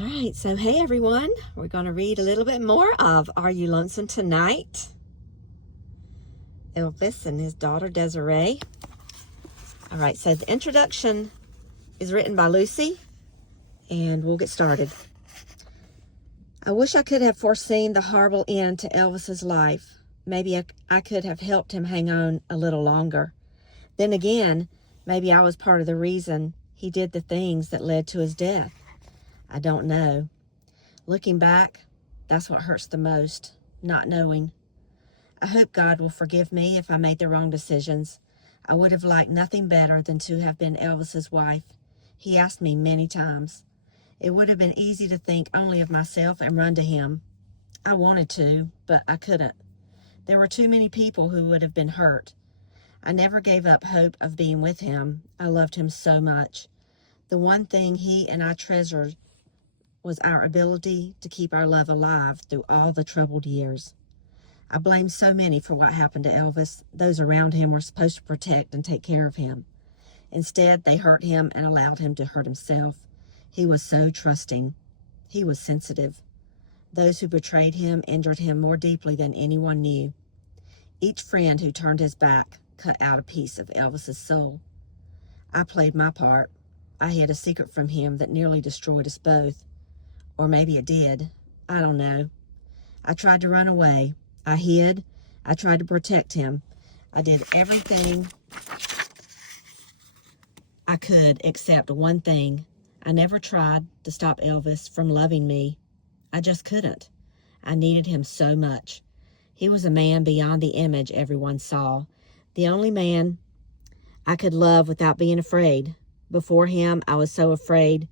All right, so hey everyone, we're going to read a little bit more of Are You Lonesome Tonight? Elvis and his daughter Desiree. All right, so the introduction is written by Lucy, and we'll get started. I wish I could have foreseen the horrible end to Elvis's life. Maybe I could have helped him hang on a little longer. Then again, maybe I was part of the reason he did the things that led to his death. I don't know. Looking back, that's what hurts the most, not knowing. I hope God will forgive me if I made the wrong decisions. I would have liked nothing better than to have been Elvis's wife. He asked me many times. It would have been easy to think only of myself and run to him. I wanted to, but I couldn't. There were too many people who would have been hurt. I never gave up hope of being with him. I loved him so much. The one thing he and I treasured was our ability to keep our love alive through all the troubled years. I blame so many for what happened to Elvis. Those around him were supposed to protect and take care of him. Instead, they hurt him and allowed him to hurt himself. He was so trusting. He was sensitive. Those who betrayed him injured him more deeply than anyone knew. Each friend who turned his back cut out a piece of Elvis's soul. I played my part. I hid a secret from him that nearly destroyed us both. Or maybe it did. I don't know. I tried to run away. I hid. I tried to protect him. I did everything I could except one thing. I never tried to stop Elvis from loving me. I just couldn't. I needed him so much. He was a man beyond the image everyone saw. The only man I could love without being afraid. Before him, I was so afraid.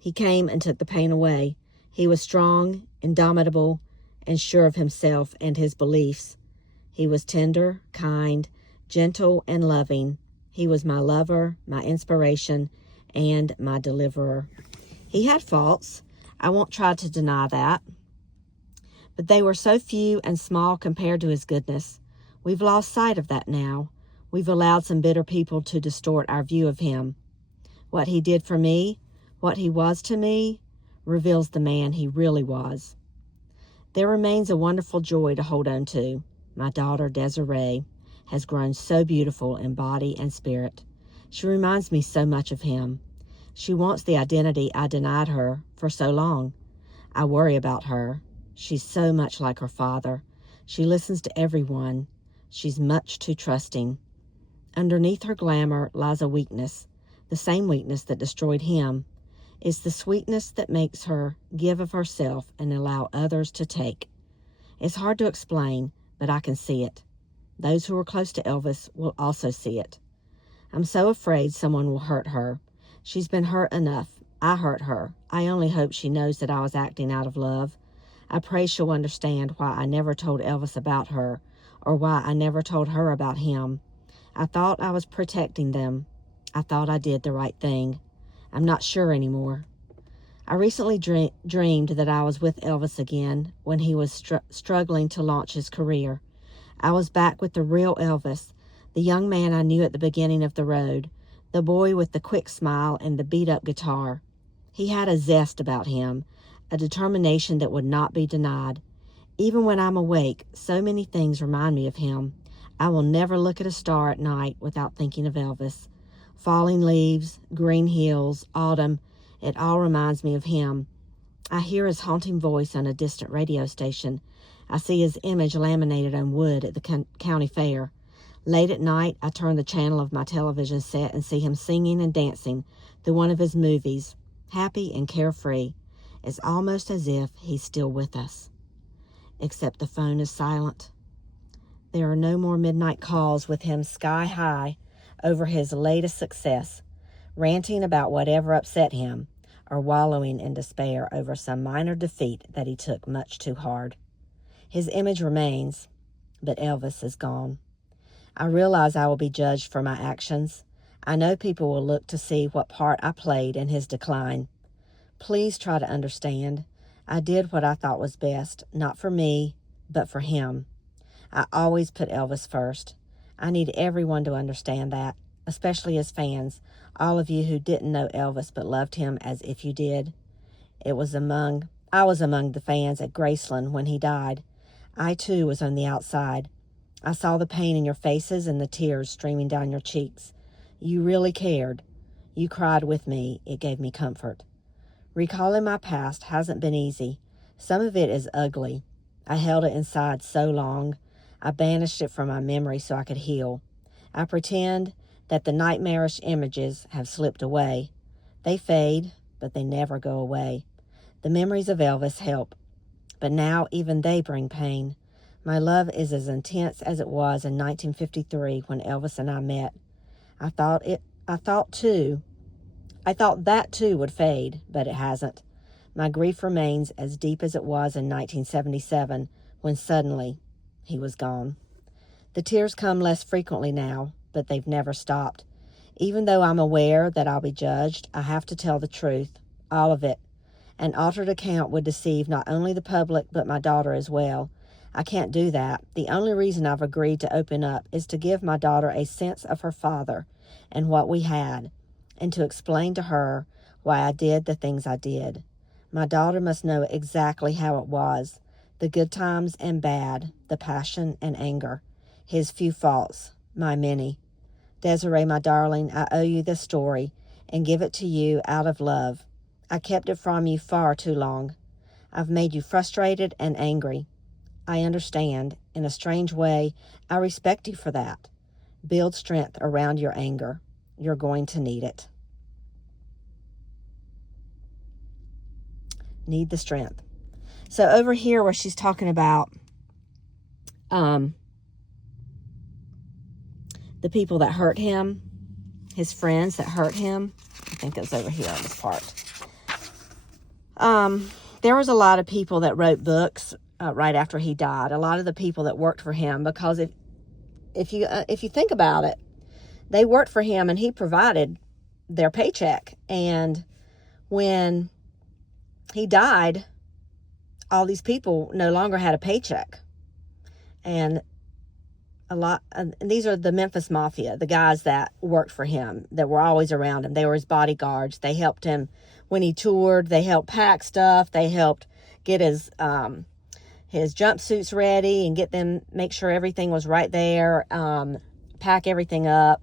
He came and took the pain away. He was strong, indomitable, and sure of himself and his beliefs. He was tender, kind, gentle, and loving. He was my lover, my inspiration, and my deliverer. He had faults. I won't try to deny that. But they were so few and small compared to his goodness. We've lost sight of that now. We've allowed some bitter people to distort our view of him. What he did for me, what he was to me, reveals the man he really was. There remains a wonderful joy to hold on to. My daughter, Desiree, has grown so beautiful in body and spirit. She reminds me so much of him. She wants the identity I denied her for so long. I worry about her. She's so much like her father. She listens to everyone. She's much too trusting. Underneath her glamour lies a weakness, the same weakness that destroyed him. It's the sweetness that makes her give of herself and allow others to take. It's hard to explain, but I can see it. Those who are close to Elvis will also see it. I'm so afraid someone will hurt her. She's been hurt enough. I hurt her. I only hope she knows that I was acting out of love. I pray she'll understand why I never told Elvis about her, or why I never told her about him. I thought I was protecting them. I thought I did the right thing. I'm not sure anymore. I recently dreamed that I was with Elvis again when he was struggling to launch his career. I was back with the real Elvis, the young man I knew at the beginning of the road, the boy with the quick smile and the beat-up guitar. He had a zest about him, a determination that would not be denied. Even when I'm awake, so many things remind me of him. I will never look at a star at night without thinking of Elvis. Falling leaves, green hills, autumn, it all reminds me of him. I hear his haunting voice on a distant radio station. I see his image laminated on wood at the county fair. Late at night, I turn the channel of my television set and see him singing and dancing through one of his movies, happy and carefree. It's almost as if he's still with us. Except the phone is silent. There are no more midnight calls with him sky high over his latest success, ranting about whatever upset him, or wallowing in despair over some minor defeat that he took much too hard. His image remains, but Elvis is gone. I realize I will be judged for my actions. I know people will look to see what part I played in his decline. Please try to understand. I did what I thought was best, not for me, but for him. I always put Elvis first. I need everyone to understand that, especially as fans, all of you who didn't know Elvis but loved him as if you did. I was among the fans at Graceland when he died. I, too, was on the outside. I saw the pain in your faces and the tears streaming down your cheeks. You really cared. You cried with me. It gave me comfort. Recalling my past hasn't been easy. Some of it is ugly. I held it inside so long. I banished it from my memory so I could heal. I pretend that the nightmarish images have slipped away. They fade, but they never go away. The memories of Elvis help, but now even they bring pain. My love is as intense as it was in 1953 when Elvis and I met. I thought that too would fade, but it hasn't. My grief remains as deep as it was in 1977 when suddenly he was gone. The tears come less frequently now, but they've never stopped. Even though I'm aware that I'll be judged, I have to tell the truth, all of it. An altered account would deceive not only the public, but my daughter as well. I can't do that. The only reason I've agreed to open up is to give my daughter a sense of her father and what we had, and to explain to her why I did the things I did. My daughter must know exactly how it was, the good times and bad, the passion and anger, his few faults, my many. Desiree, my darling, I owe you this story and give it to you out of love. I kept it from you far too long. I've made you frustrated and angry. I understand. In a strange way, I respect you for that. Build strength around your anger. You're going to need it. Need the strength. So over here where she's talking about the people that hurt him, his friends that hurt him, I think it's over here on this part. There was a lot of people that wrote books right after he died. A lot of the people that worked for him, because if you think about it, they worked for him and he provided their paycheck. And when he died, all these people no longer had a paycheck. And these are the Memphis Mafia, the guys that worked for him, that were always around him. They were his bodyguards. They helped him when he toured. They helped pack stuff. They helped get his jumpsuits ready and make sure everything was right there, pack everything up,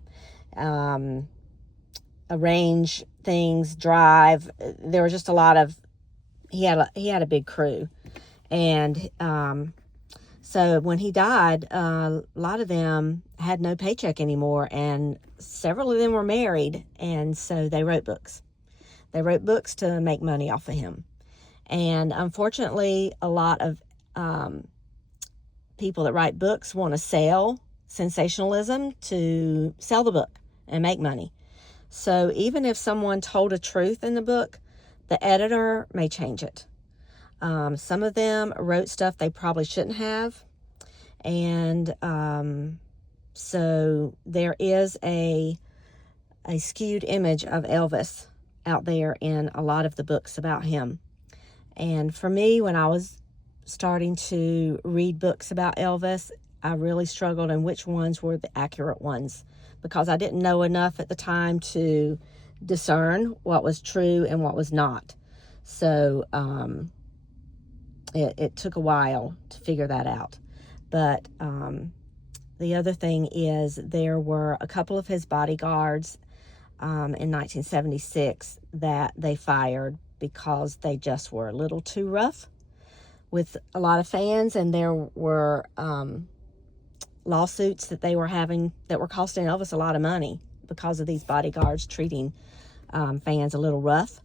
arrange things, drive. There was just a lot of, he had a big crew. And so when he died, a lot of them had no paycheck anymore, and several of them were married, and so they wrote books. They wrote books to make money off of him. And unfortunately, a lot of people that write books want to sell sensationalism to sell the book and make money. So even if someone told a truth in the book, the editor may change it. Some of them wrote stuff they probably shouldn't have. And so there is a skewed image of Elvis out there in a lot of the books about him. And for me, when I was starting to read books about Elvis, I really struggled in which ones were the accurate ones, because I didn't know enough at the time to discern what was true and what was not. So it took a while to figure that out. But the other thing is, there were a couple of his bodyguards in 1976 that they fired because they just were a little too rough with a lot of fans, and there were lawsuits that they were having that were costing Elvis a lot of money because of these bodyguards treating fans a little rough.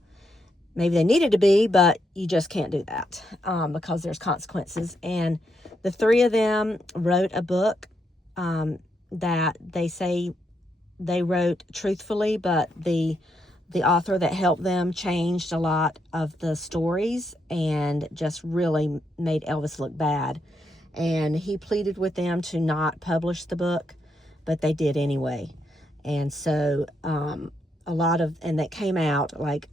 Maybe they needed to be, but you just can't do that because there's consequences. And the three of them wrote a book that they say they wrote truthfully, but the author that helped them changed a lot of the stories and just really made Elvis look bad. And he pleaded with them to not publish the book, but they did anyway. And so and that came out, like,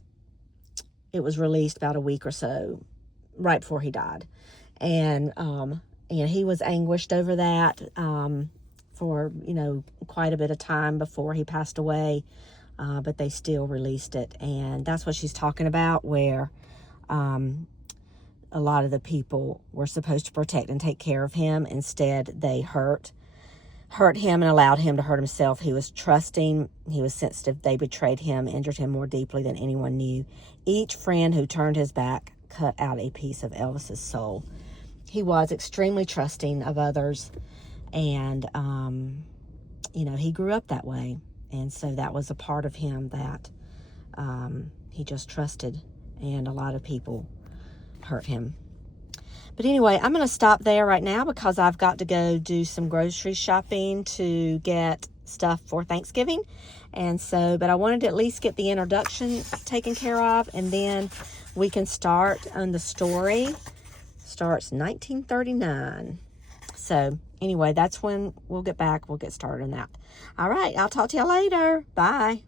it was released about a week or so right before he died. And he was anguished over that for, quite a bit of time before he passed away. But they still released it. And that's what she's talking about, where A lot of the people were supposed to protect and take care of him. Instead, they hurt him and allowed him to hurt himself. He was trusting. He was sensitive. They betrayed him, injured him more deeply than anyone knew. Each friend who turned his back cut out a piece of Elvis's soul. He was extremely trusting of others, and, he grew up that way. And so that was a part of him that he just trusted, and a lot of people hurt him. But anyway, I'm going to stop there right now because I've got to go do some grocery shopping to get stuff for Thanksgiving. And so, but I wanted to at least get the introduction taken care of, and then we can start on the story. Starts 1939. So anyway, that's when we'll get back. We'll get started on that. All right, I'll talk to you later. Bye.